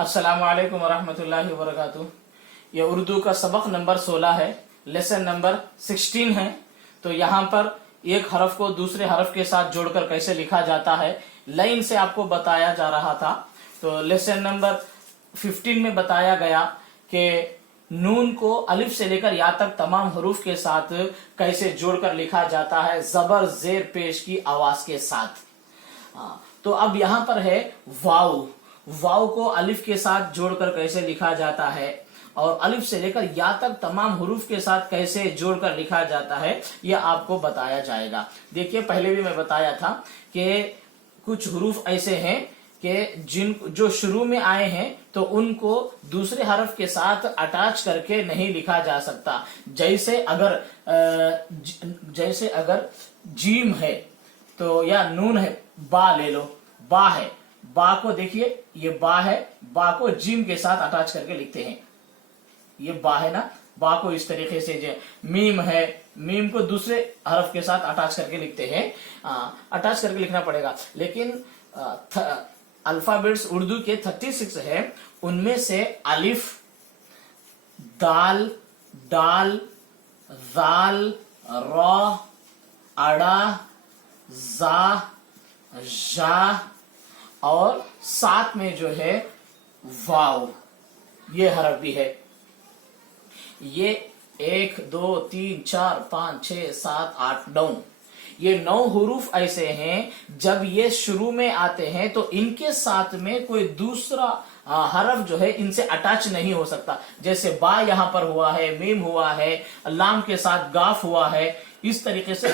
अस्सलामु अलैकुम वरहमतुल्लाहि वबरकातुह। ये उर्दू का सबक नंबर 16 है, लेसन नंबर 16 है। तो यहाँ पर एक हरफ को दूसरे हरफ के साथ जोड़कर कैसे लिखा जाता है लाइन से आपको बताया जा रहा था। तो लेसन नंबर 15 में बताया गया कि नून को अलिफ से लेकर या तक तमाम हरूफ के साथ कैसे जोड़कर लिखा जाता है जबर जेर पेश की आवाज के साथ। तो अब यहाँ पर है वाव। वाव को अलिफ के साथ जोड़कर कैसे लिखा जाता है और अलिफ से लेकर या तक तमाम हरूफ के साथ कैसे जोड़कर लिखा जाता है यह आपको बताया जाएगा। देखिए, पहले भी मैं बताया था कि कुछ हरूफ ऐसे हैं कि जो शुरू में आए हैं तो उनको दूसरे हरफ के साथ अटैच करके नहीं लिखा जा सकता। जैसे अगर जीम है तो या नून है, बा ले लो, बा है, बा को देखिए ये बा है, बा को जीम के साथ अटैच करके लिखते हैं। ये बा है ना, बा को इस तरीके से जो मीम है, मीम को दूसरे हरफ के साथ अटैच करके लिखते हैं। अटैच करके लिखना पड़ेगा। लेकिन अल्फाबेट्स उर्दू के 36 है, उनमें से अलिफ, दाल, डाल, जाल, रा, अड़ा, जा, जा और साथ में जो है वाव, ये हरफ भी है। ये 1 2 3 4 5 6 7 8 9, ये 9 हुरूफ ऐसे हैं जब ये शुरू में आते हैं तो इनके साथ में कोई दूसरा हरफ जो है इनसे अटैच नहीं हो सकता। जैसे बा यहां पर हुआ है, मीम हुआ है, लाम के साथ गाफ हुआ है। इस तरीके से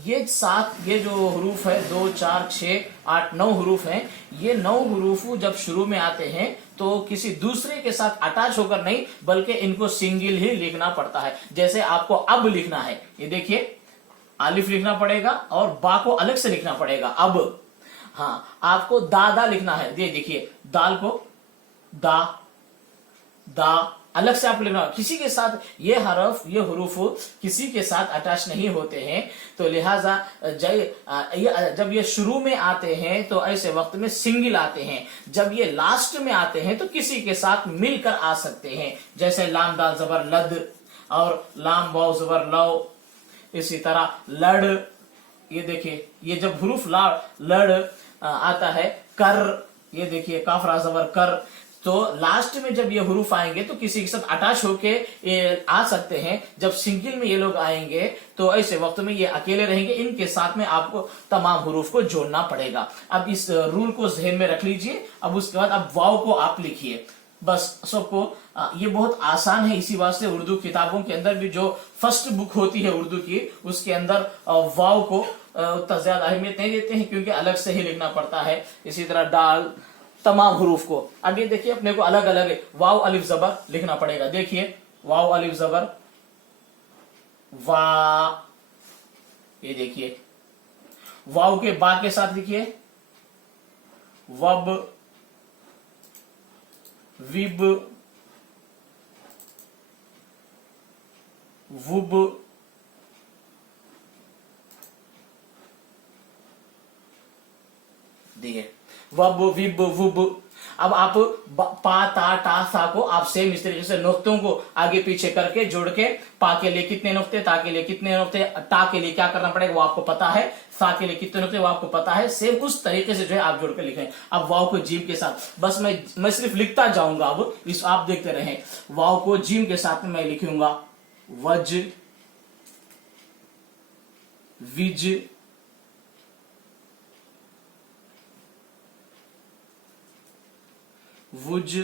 ये जो हुरूफ है 2 4 6 8 9 हुरूफ हैं। ये 9 हुरूफ जब शुरू में आते हैं तो किसी दूसरे के साथ अटैच होकर नहीं बल्कि इनको सिंगल ही लिखना पड़ता है। जैसे आपको अब लिखना है, ये देखिए अलिफ लिखना पड़ेगा और बा को अलग से लिखना पड़ेगा अब। हाँ, आपको दादा लिखना है, ये देखिए दाल को दा, दा अलग से आप लिखना। किसी के साथ ये हरफ, ये हुरूफ किसी के साथ अटैच नहीं होते हैं। तो लिहाजा जब ये शुरू में आते हैं तो ऐसे वक्त में सिंगल आते हैं। जब ये लास्ट में आते हैं तो किसी के साथ मिलकर आ सकते हैं। जैसे लाम दाल जबर लद और लाम वाव जबर लव। इसी तरह लड़, ये देखिए ये जब हुरूफ लड़ आता है, कर, ये देखिए काफ रा जबर कर। तो लास्ट में जब ये हुरूफ आएंगे तो किसी के साथ अटैच होके ये आ सकते हैं। जब सिंगल में ये लोग आएंगे तो ऐसे वक्त में ये अकेले रहेंगे, इनके साथ में आपको तमाम हुरूफ को जोड़ना पड़ेगा। अब इस रूल को जहन में रख लीजिए। अब उसके बाद अब वाव को आप लिखिए बस सबको। ये बहुत आसान है, इसी वास्ते उर्दू किताबों के अंदर भी जो फर्स्ट बुक होती है उर्दू की उसके अंदर वाव को उतना ज्यादा अहमियत नहीं देते हैं क्योंकि अलग से ही लिखना पड़ता है। इसी तरह डाल, तमाम हुरूफ को। अब ये देखिए अपने को अलग अलग वाव अलिफ जबर लिखना पड़ेगा। देखिए वाव अलिफ जबर वा, ये देखिए वाव के बा के साथ लिखिए वब, विब, वुब, देखिए वब, विब, वुब। अब आप पा, ता, टा, सा को आप सेम इस तरीके से नुक्तों को आगे पीछे करके जोड़ के, पा के लिए कितने नुक्ते, ता के लिए कितने नुक्ते, टा के लिए क्या करना पड़ेगा वो आपको पता है, सा के लिए कितने नुक्ते वो आपको पता है। सेम उस तरीके से जो है आप जोड़ के लिखें। अब वाव को जीम के साथ बस मैं सिर्फ लिखता जाऊंगा। अब इस आप देखते रहें। वाव को जीम के साथ में मैं लिखूंगा वज, विज, वुज,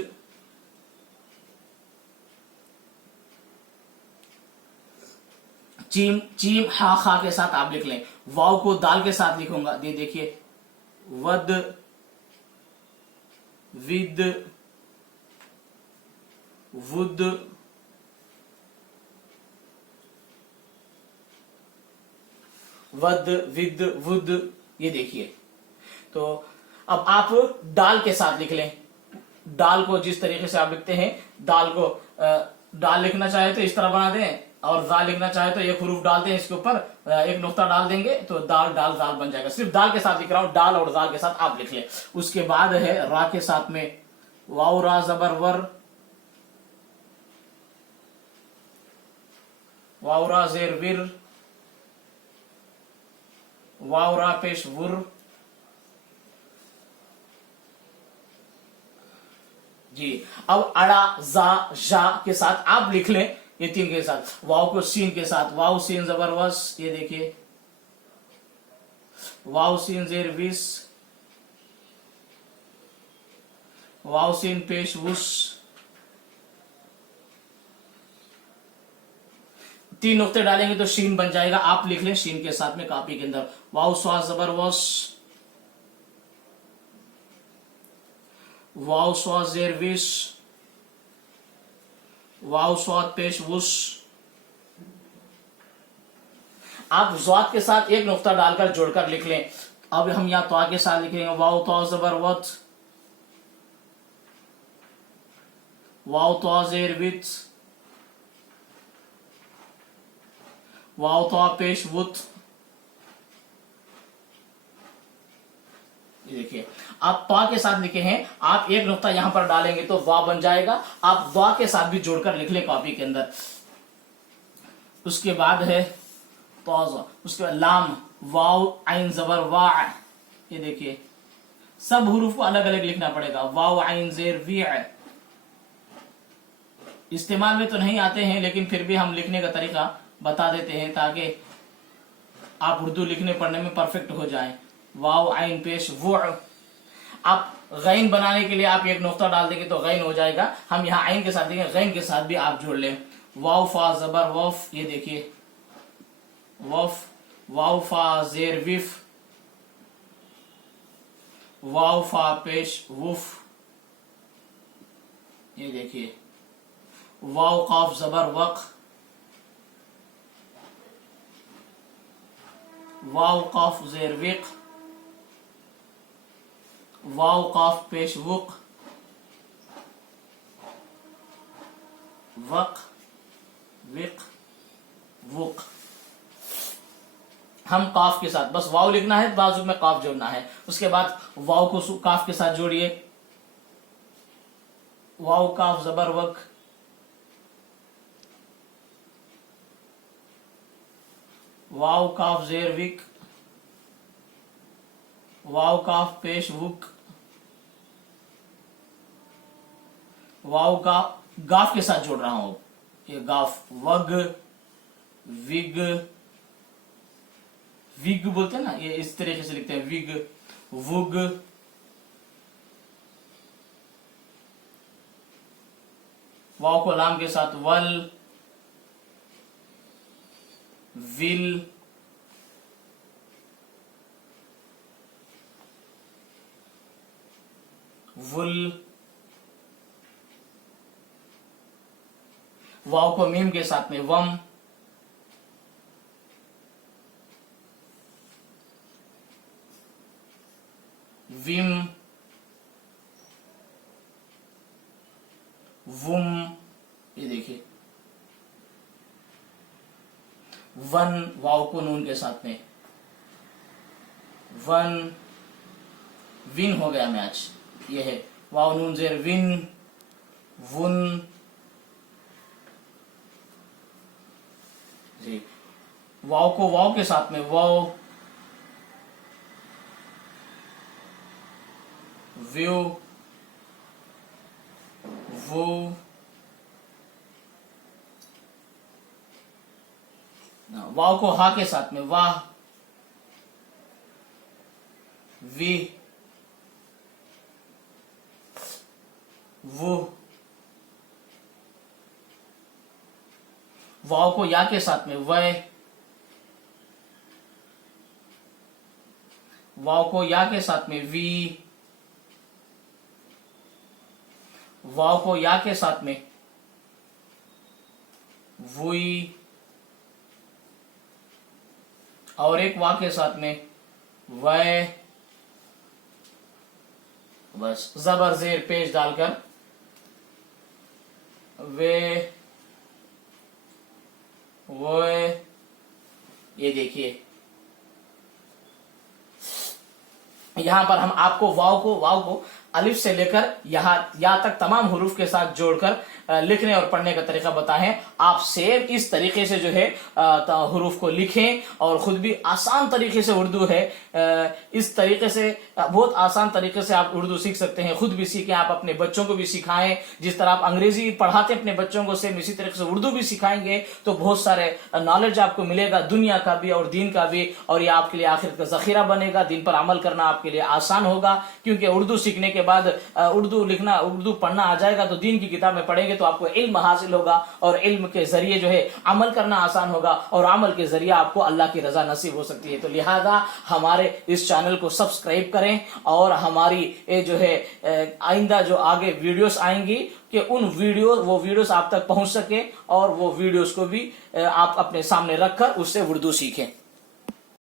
चीम, चीम हा खा के साथ आप लिख लें। वाव को दाल के साथ लिखूंगा, ये देखिए वद, विद, वुद, वद, विद, वुद, ये देखिए। तो अब आप डाल के साथ लिख लें। दाल को जिस तरीके से आप लिखते हैं, दाल को दाल लिखना चाहे तो इस तरह बना दें और दाल लिखना चाहे तो एक हरूफ डाल दें, इसके ऊपर एक नुक्ता डाल देंगे तो दाल डाल दाल बन जाएगा। सिर्फ दाल के साथ लिख रहा हूं, दाल और दाल के साथ आप लिख लें। उसके बाद है रा के साथ में वाव रा जबर वर, वाव रा जेर विर, वाव रा पेश वुर। जी, अब अड़ा जा जा के साथ आप लिख लें, ये तीन के साथ। वाव को सीन के साथ, वाव सीन जबर वस, ये देखिए, वाव सीन जेर विस, वाव सीन पेश वुस। तीन नुक्ते डालेंगे तो शीन बन जाएगा, आप लिख लें शीन के साथ में कॉपी के अंदर। वाव स्वा जबर वस, वाव स्वा जेर विस, वाव स्वाद पेश वुस। आप ज़्वाद के साथ एक नुक्ता डालकर जोड़कर लिख लें। अब हम यहां तो के साथ लिखेंगे, वाव तो जबर वत, वाव तो जेर वित, वाव तो पेश वुत। ये देखिए, आप तो के साथ लिखे हैं, आप एक नुक्ता यहां पर डालेंगे तो वाव बन जाएगा। आप वाव के साथ भी जोड़कर लिख लें कॉपी के अंदर। उसके बाद है तौज़ा, उसके बाद लाम, वाव आइन जबर वा। ये देखिए, सब हुरूफ को अलग अलग लिखना पड़ेगा। वाव आइन जेर वी। इस्तेमाल में तो नहीं आते हैं, लेकिन फिर भी हम लिखने का तरीका बता देते हैं ताकि आप उर्दू लिखने पढ़ने में परफेक्ट हो जाएं। वाव आइन पेश वो। आप गैन बनाने के लिए आप एक नुक्ता डाल देंगे तो गैन हो जाएगा। हम यहाँ आइन के साथ देंगे, गैन के साथ भी आप जोड़ लें। वाव फा जबर वफ, ये देखिए, वफ, वाव फा जेर विफ, वाव फा पेश वुफ। ये देखिए, वाव काफ जबर वक, वाव काफ जेर विक, वाव काफ पेश वुक, वक विक वुक। हम काफ के साथ बस वाव लिखना है, बाजू में काफ जोड़ना है। उसके बाद वाव को काफ के साथ जोड़िए। वाव काफ जबर वक, वाव काफ जेर विक, वाव काफ पेश वुक, वाव का गाफ के साथ जोड़ रहा हूं। ये गाफ, वग विग, विग बोलते हैं ना, ये इस तरीके से लिखते हैं, विग वुग। वाव को लाम के साथ वल, विल, वुल। वाव को मीम के साथ में वम, विम, वुम। ये देखिए, वन, वाव को नून के साथ में वन, विन हो गया मैच। ये है वाव नून जेर विन, वुन। जी, वाव को वाव के साथ में वाव, व्यू, वो, वाव को हा के साथ में वाह, वी, वो। वाव को या के साथ में वह, वाव को या के साथ में वी, वाव को या के साथ में वुई, और एक वा के साथ में वह। बस जबर जेर पेश डालकर वे, वो। ये देखिए, यहां पर हम आपको वाव को अलिफ से लेकर या तक तमाम हुरूफ के साथ जोड़कर लिखने और पढ़ने का तरीका बताएं। आप सेम इस तरीके से जो है हुरूफ को लिखें और खुद भी आसान तरीके से उर्दू है, इस तरीके से बहुत आसान तरीके से आप उर्दू सीख सकते हैं। खुद भी सीखें, आप अपने बच्चों को भी सिखाएं। जिस तरह आप अंग्रेजी पढ़ाते अपने बच्चों को, सेम इसी तरीके से उर्दू भी सिखाएंगे तो बहुत सारे नॉलेज आपको मिलेगा, दुनिया का भी और दीन का भी, और ये आपके लिए आखिरत का जखीरा बनेगा। दिन पर अमल करना आपके लिए आसान होगा, क्योंकि उर्दू सीखने के बाद उर्दू लिखना, उर्दू पढ़ना आ जाएगा तो दीन की किताबें पढ़ेंगे तो आपको इल्म हासिल होगा, और इल्म के जरिए जो है अमल करना आसान होगा, और अमल के जरिए आपको अल्लाह की रजा नसीब हो सकती है। तो लिहाजा हमारे इस चैनल को सब्सक्राइब करें, और हमारी जो है आइंदा जो आगे वीडियोस आएंगी कि वो वीडियोस आप तक पहुंच सके, और वो वीडियोस को भी आप अपने सामने रखकर उससे उर्दू सीखें।